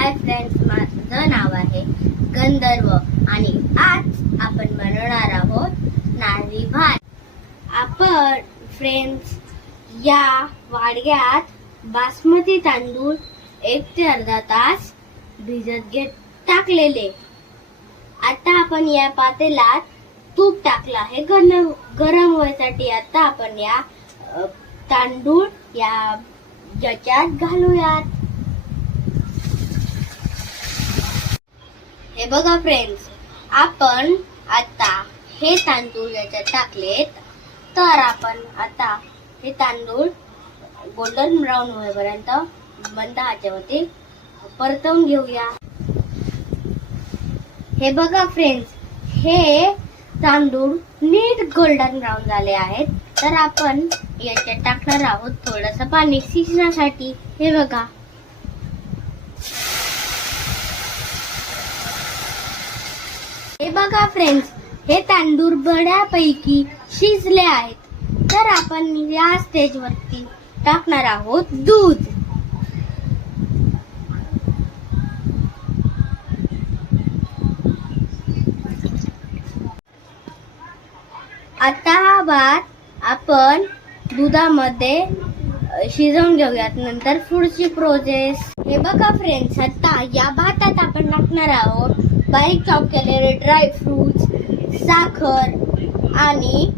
Hi friends, माझं नाव आहे गंधर्व आणि आज आपण बनवणार आहोत नारळी भात. आपण फ्रेंड्स या वाडग्यात बासमती तांदूळ 1 ते अर्धा तास भिजत टाकलेले. आता आपण या पातेल्यात तूप टाकलं आहे गरम होण्यासाठी. आता आपण या तांदूळ या ज्याच्यात घालूयात. हे बघा फ्रेंड्स, आपण आता हे तांदूळ याच्यात टाकलेत. तर आपण आता हे तांदूळ गोल्डन ब्राऊन होईपर्यंत मंद आचेवरती परतवून घेऊया. हे बघा फ्रेंड्स, हे तांदूळ नीट गोल्डन ब्राऊन झाले आहेत. तर आपण याच्यात टाकणार आहोत थोडंसं पाणी शिजण्यासाठी. हे बघा, फ्रेंड्स, हे तांदूळ बऱ्यापैकी शिजले आहेत. तर आपण या स्टेज वरती टाकणार आहोत दूध. आता हा भात आपण दुधामध्ये शिजवून घेऊयात. नंतर पुढची प्रोसेस. हे बघा फ्रेंड्स, आता या भातात आपण टाकणार आहोत बारीक चॉप केलेले ड्राय फ्रुट्स, साखर आणि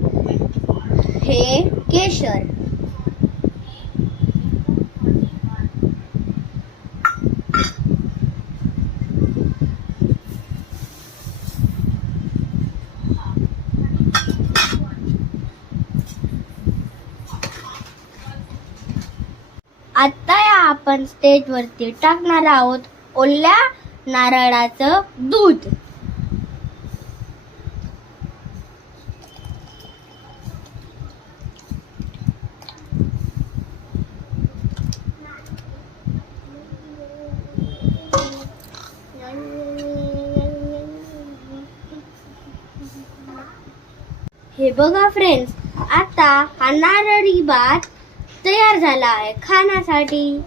हे केशर. आता या आपण स्टेज वरती टाकणार आहोत ओल्या नारळाचं दूध. हे बघा फ्रेंड्स, आता हा नारळी भात तयार झाला आहे खाण्यासाठी.